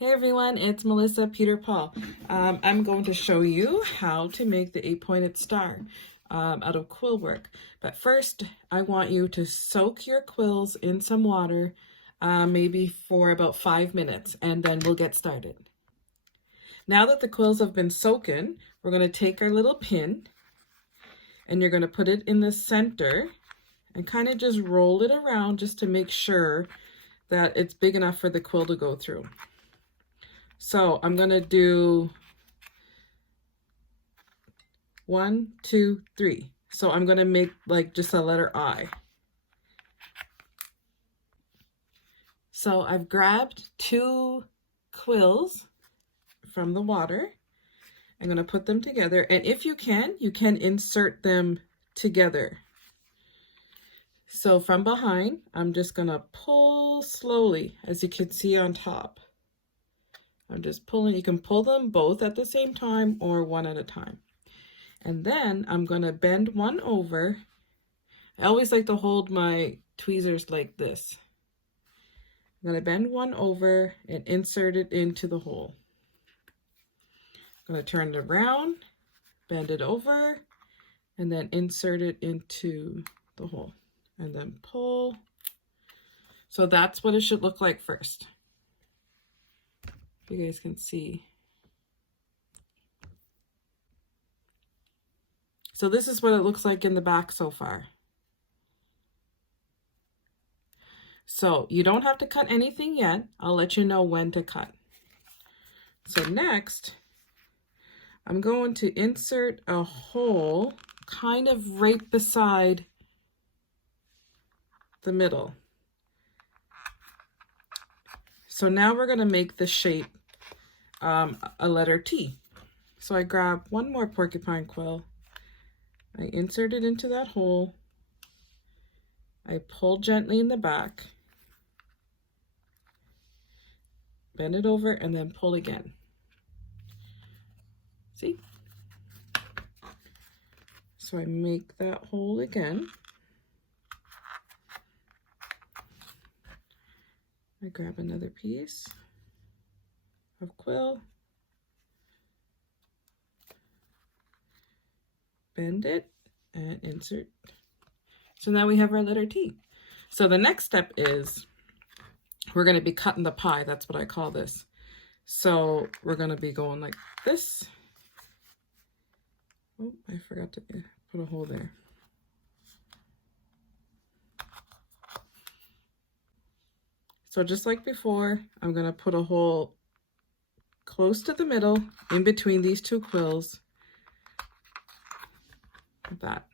Hey everyone, it's Melissa Peter Paul. I'm going to show you how to make the 8-pointed star out of quill work. But first, I want you to soak your quills in some water, maybe for about 5 minutes, and then we'll get started. Now that the quills have been soaking, we're going to take our little pin and you're going to put it in the center and kind of just roll it around just to make sure that it's big enough for the quill to go through. So I'm going to do 1, 2, 3. So I'm going to make like just a letter I. So I've grabbed 2 quills from the water. I'm going to put them together, and if you can insert them together. So from behind, I'm just going to pull slowly, as you can see on top. I'm just pulling. You can pull them both at the same time or one at a time. And then I'm going to bend one over. I always like to hold my tweezers like this. I'm going to bend one over and insert it into the hole. I'm going to turn it around, bend it over, and then insert it into the hole. And then pull. So that's what it should look like first. You guys can see. So this is what it looks like in the back so far. So you don't have to cut anything yet. I'll let you know when to cut. So next, I'm going to insert a hole kind of right beside the middle. So now we're going to make the shape a letter T. So I grab one more porcupine quill. I insert it into that hole. I pull gently in the back. Bend it over and then pull again. See? So I make that hole again. I grab another piece of quill, bend it, and insert. So now we have our letter T. So the next step is we're going to be cutting the pie. That's what I call this. So we're going to be going like this. Oh, I forgot to put a hole there. So just like before, I'm going to put a hole close to the middle in between these 2 quills. Like that.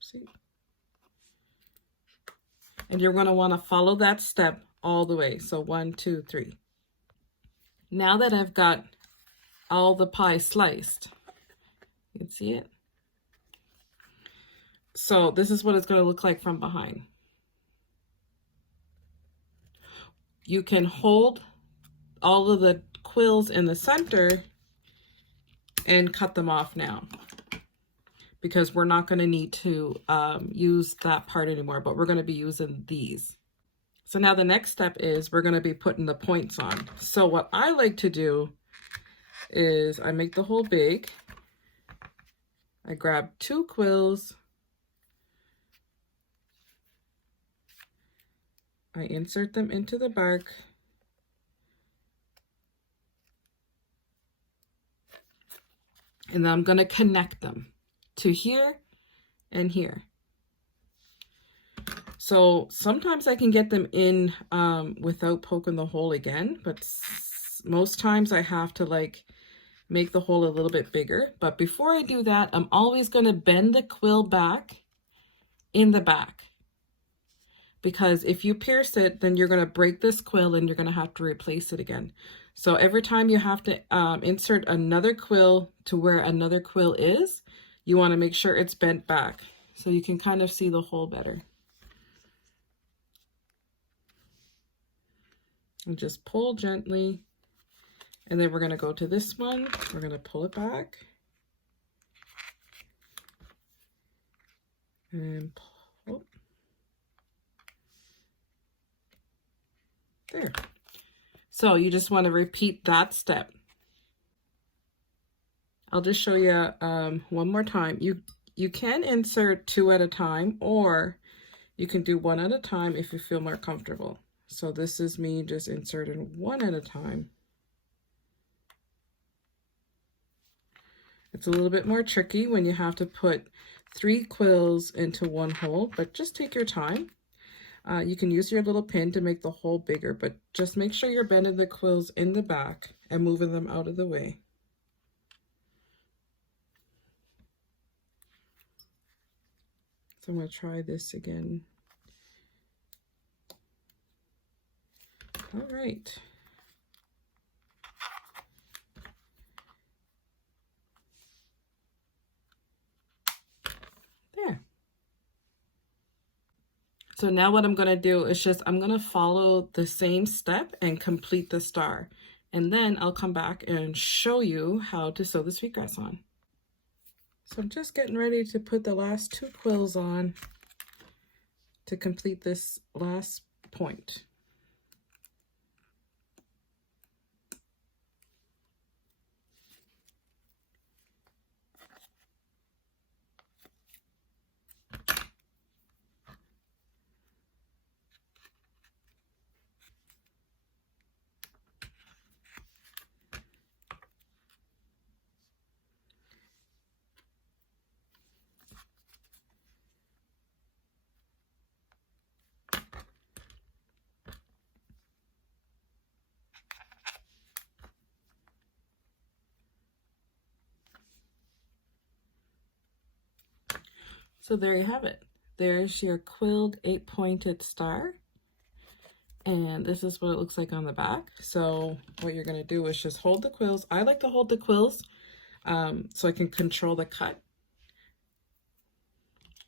See? And you're going to want to follow that step all the way. So 1, 2, 3. Now that I've got all the pie sliced, you can see it. So this is what it's going to look like from behind. You can hold all of the quills in the center and cut them off now, because we're not going to need to use that part anymore, but we're going to be using these. So now the next step is we're going to be putting the points on. So what I like to do is I make the hole big. I grab 2 quills. I insert them into the bark. And then I'm going to connect them to here and here. So sometimes I can get them in without poking the hole again, but most times I have to like make the hole a little bit bigger. But before I do that, I'm always going to bend the quill back in the back, because if you pierce it, then you're going to break this quill and you're going to have to replace it again. So every time you have to insert another quill to where another quill is, you want to make sure it's bent back so you can kind of see the hole better. And just pull gently. And then we're going to go to this one. We're going to pull it back. and pull. There. So you just want to repeat that step. I'll just show you one more time. You can insert 2 at a time, or you can do 1 at a time if you feel more comfortable. So this is me just inserting 1 at a time. It's a little bit more tricky when you have to put 3 quills into 1 hole, but just take your time. You can use your little pin to make the hole bigger, but just make sure you're bending the quills in the back and moving them out of the way. So I'm going to try this again. All right. There. So now what I'm going to do is I'm going to follow the same step and complete the star. And then I'll come back and show you how to sew the sweetgrass on. So I'm just getting ready to put the last 2 quills on to complete this last point. So there you have it. There's your quilled 8-pointed star. And this is what it looks like on the back. So what you're going to do is just hold the quills. I like to hold the quills so I can control the cut.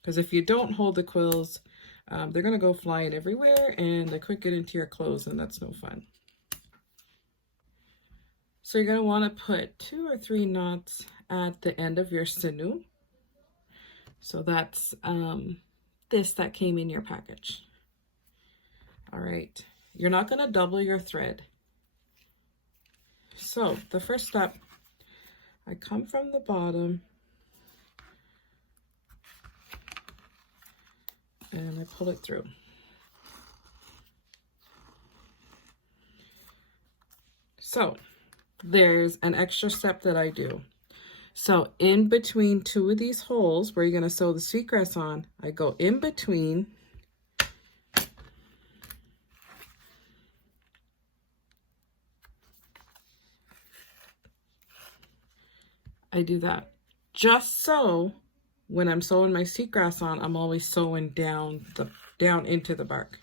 Because if you don't hold the quills, they're going to go flying everywhere and they could get into your clothes, and that's no fun. So you're going to want to put 2 or 3 knots at the end of your sinew. So that's this that came in your package. All right, you're not going to double your thread. So the first step, I come from the bottom and I pull it through. So there's an extra step that I do. So in between 2 of these holes where you're going to sew the sweetgrass on, I go in between I do that just so when I'm sewing my sweetgrass on, I'm always sewing down into the bark.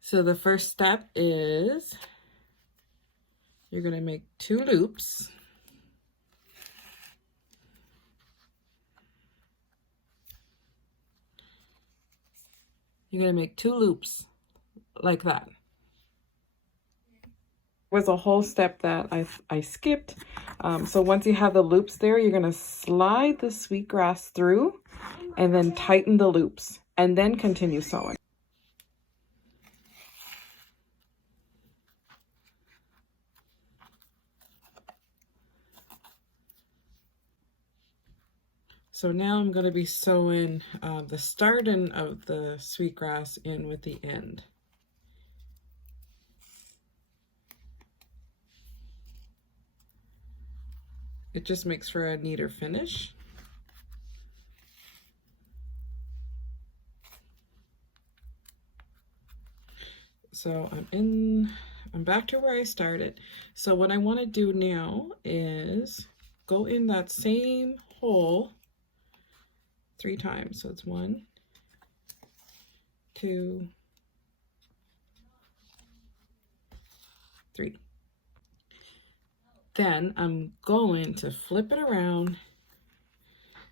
So the first step is you're going to make 2 loops. You're going to make 2 loops like that. Was a whole step that I skipped. So once you have the loops there, you're going to slide the sweetgrass through and then tighten the loops and then continue sewing. So now I'm going to be sewing the starting of the sweetgrass in with the end. It just makes for a neater finish. So I'm back to where I started. So what I want to do now is go in that same hole 3 times. So it's 1, 2, 3. Then I'm going to flip it around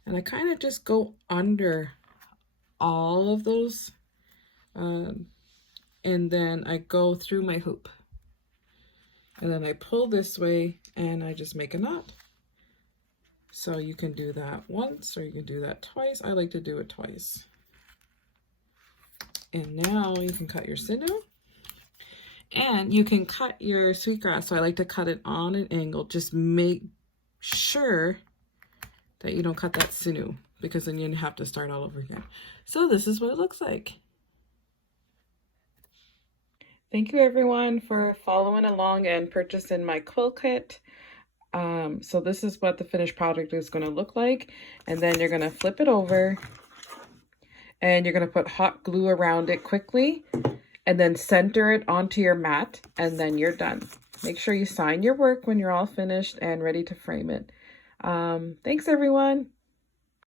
and I kind of just go under all of those and then I go through my hoop and then I pull this way and I just make a knot. So you can do that once or you can do that twice. I like to do it twice. And now you can cut your sinew. And you can cut your sweetgrass. So I like to cut it on an angle. Just make sure that you don't cut that sinew, because then you have to start all over again. So this is what it looks like. Thank you everyone for following along and purchasing my quill kit. So this is what the finished product is going to look like. And then you're going to flip it over and you're going to put hot glue around it quickly and then center it onto your mat, and then you're done. Make sure you sign your work when you're all finished and ready to frame it. Thanks everyone.